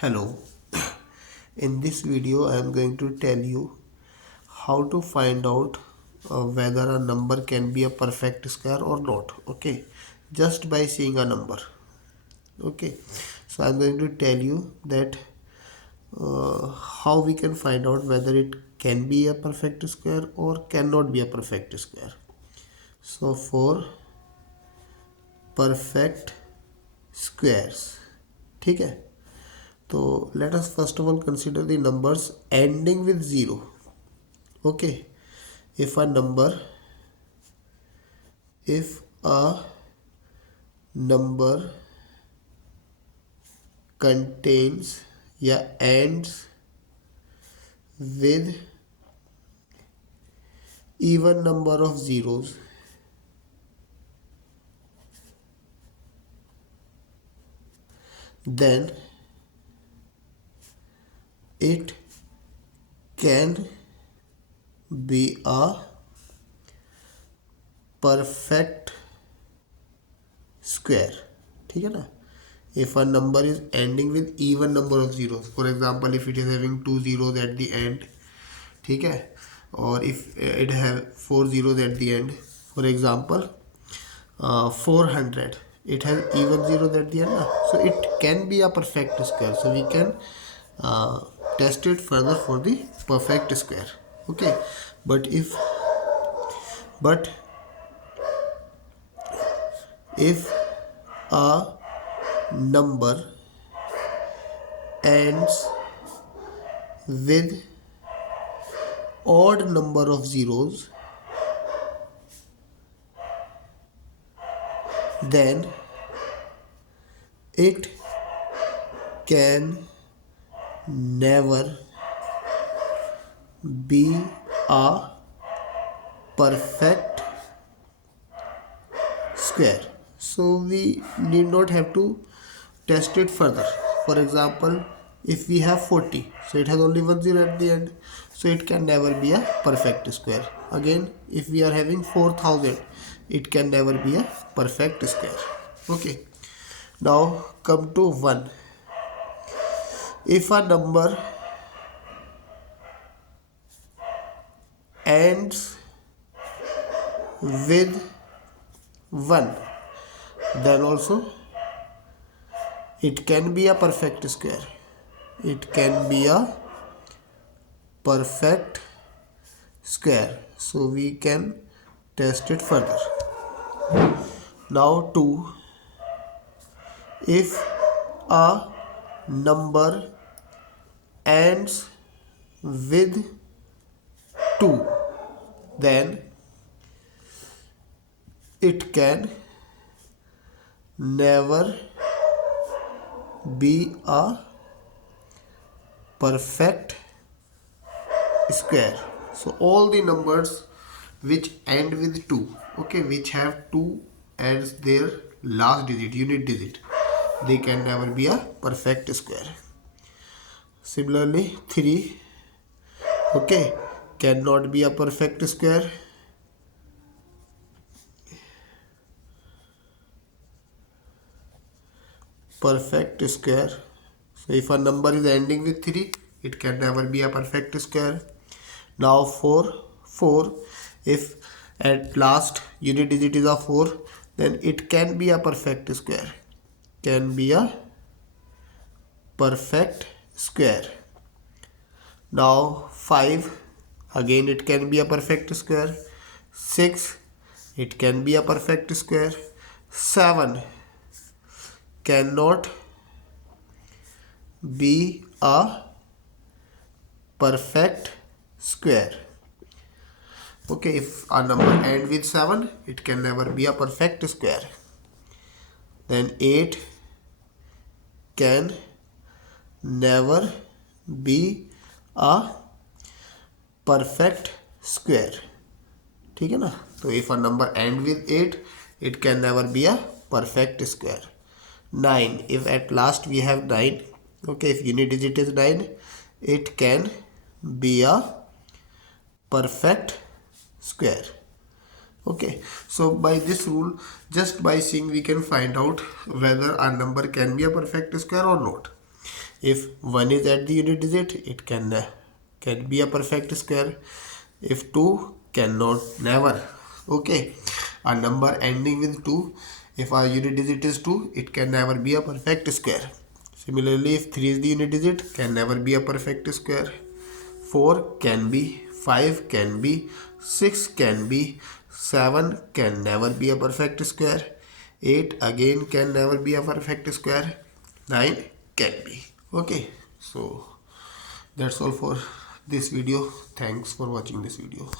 Hello, in this video I am going to tell you how to find out whether a number can be a perfect square or not. Okay, just by seeing a number. Okay, so I'm going to tell you that how we can find out whether it can be a perfect square or cannot be a perfect square. So for perfect squares, ठीक है, तो let us first of all consider the numbers ending with 0. Okay, if a number if a number contains या ends with even number of zeros, then it can be a perfect square. ठीक है ना, if a number is ending with even number of zeros, for example if it is having 2 zeros at the end, ठीक है, or if it have 4 zeros at the end, for example 400, it has even zeros at the end, so it can be a perfect square. So we can test it further for the perfect square. Okay, but if a number ends with odd number of zeros, then it can never be a perfect square. So we need not have to test it further. For example, if we have 40, so it has only one zero at the end, so it can never be a perfect square. Again, if we are having 4000, it can never be a perfect square. Okay, now come to 1. If a number ends with 1, then also it can be a perfect square. It can be a perfect square. So we can test it further. Now 2. If a number ends with 2, then it can never be a perfect square. So all the numbers which end with 2, okay, which have 2 as their last digit, unit digit, they can never be a perfect square. Similarly 3, okay, cannot be a perfect square. Perfect square. So if a number is ending with 3, it can never be a perfect square. Now 4, if at last unit digit is a 4, then it can be a perfect square. Can be a perfect square. Now 5, again it can be a perfect square. 6, it can be a perfect square. 7 cannot be a perfect square. Okay, if a number ends with 7, it can never be a perfect square. Then 8 can never be a perfect square. ठीक है ना, तो if a number ends with 8, it can never be a perfect square. 9, if at last we have 9, okay, if unit digit is 9, it can be a perfect square. Okay, so by this rule, just by seeing we can find out whether a number can be a perfect square or not. If 1 is at the unit digit, it can be a perfect square. If 2, cannot, never. Okay, a number ending with 2, if our unit digit is 2, it can never be a perfect square. Similarly, if 3 is the unit digit, can never be a perfect square. 4 can be, 5 can be, 6 can be, 7 can never be a perfect square, 8 again can never be a perfect square, 9 can be. Okay, so that's all for this video. Thanks for watching this video.